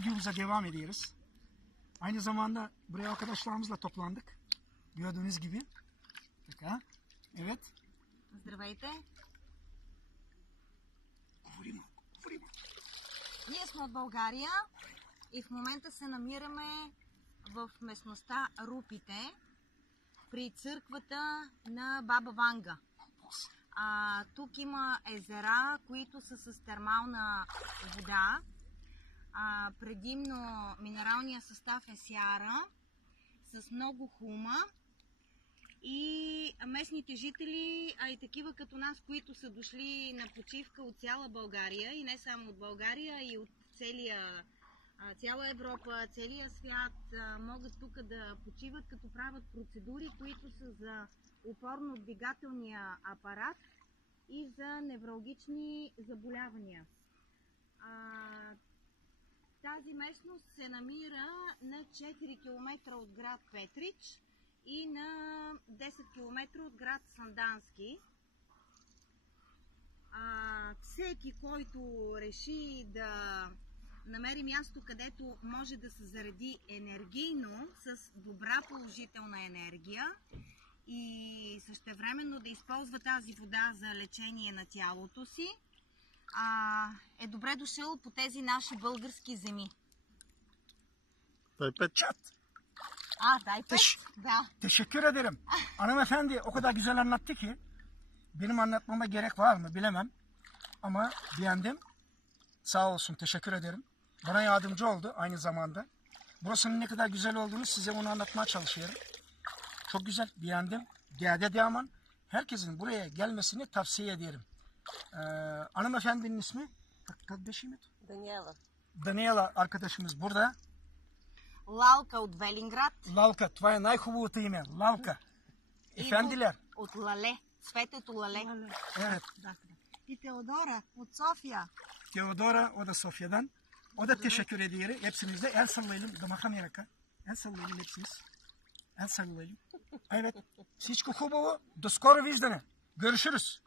videomuza devam ediyoruz. Aynı zamanda buraya arkadaşlarımızla toplandık. Gördüğünüz gibi. Така. Evet. Здравейте! Говори малко. Ние сме от България и в момента се намираме в местността Рупите при църквата на Баба Ванга. Тук има езера, които са с термална вода. Предимно минералният състав е сяра с много хума. И местните жители, а и такива като нас, които са дошли на почивка от цяла България и не само от България, и от цяла Европа, целия свят, могат тук да почиват, като правят процедури, които са за опорно-двигателния апарат и за невралгични заболявания. Тази местност се намира на 4 км от град Петрич и на 10 км от град Сандански. Всеки, който реши да намери място, където може да се зареди енергийно с добра положителна енергия и същевременно да използва тази вода за лечение на тялото си, е добре dошъл по тези наши български zemi. Дай печат. Дай pet. Da. Teşekkür ederim. Hanımefendi o kadar güzel anlattı ki benim anlatmama gerek var mı bilemem. Ama beğendim. Sağ olsun, teşekkür ederim. Bana yardımcı oldu aynı zamanda. Burasının ne kadar güzel olduğunu size onu anlatmaya çalışıyorum. Çok güzel, beğendim. Geldi aman. Herkesin buraya gelmesini tavsiye ederim. Hanımefendinin ismi? Даниела. Daniela arkadaşımız burada. Лалка от Велинград. Lalka, това е най-хубавото име. Lalka. Efendiler. От Лале. Светето Лале. Evet. И Теодора от София. Teodora, o da Sofya'dan. O da teşekkür ediyor. Hepsimiz de el sallayalım. Дамахамерека. El sallayalım hepsimiz. El sallayalım. Evet. Всичко хубаво. До скоро виждане. Görüşürüz.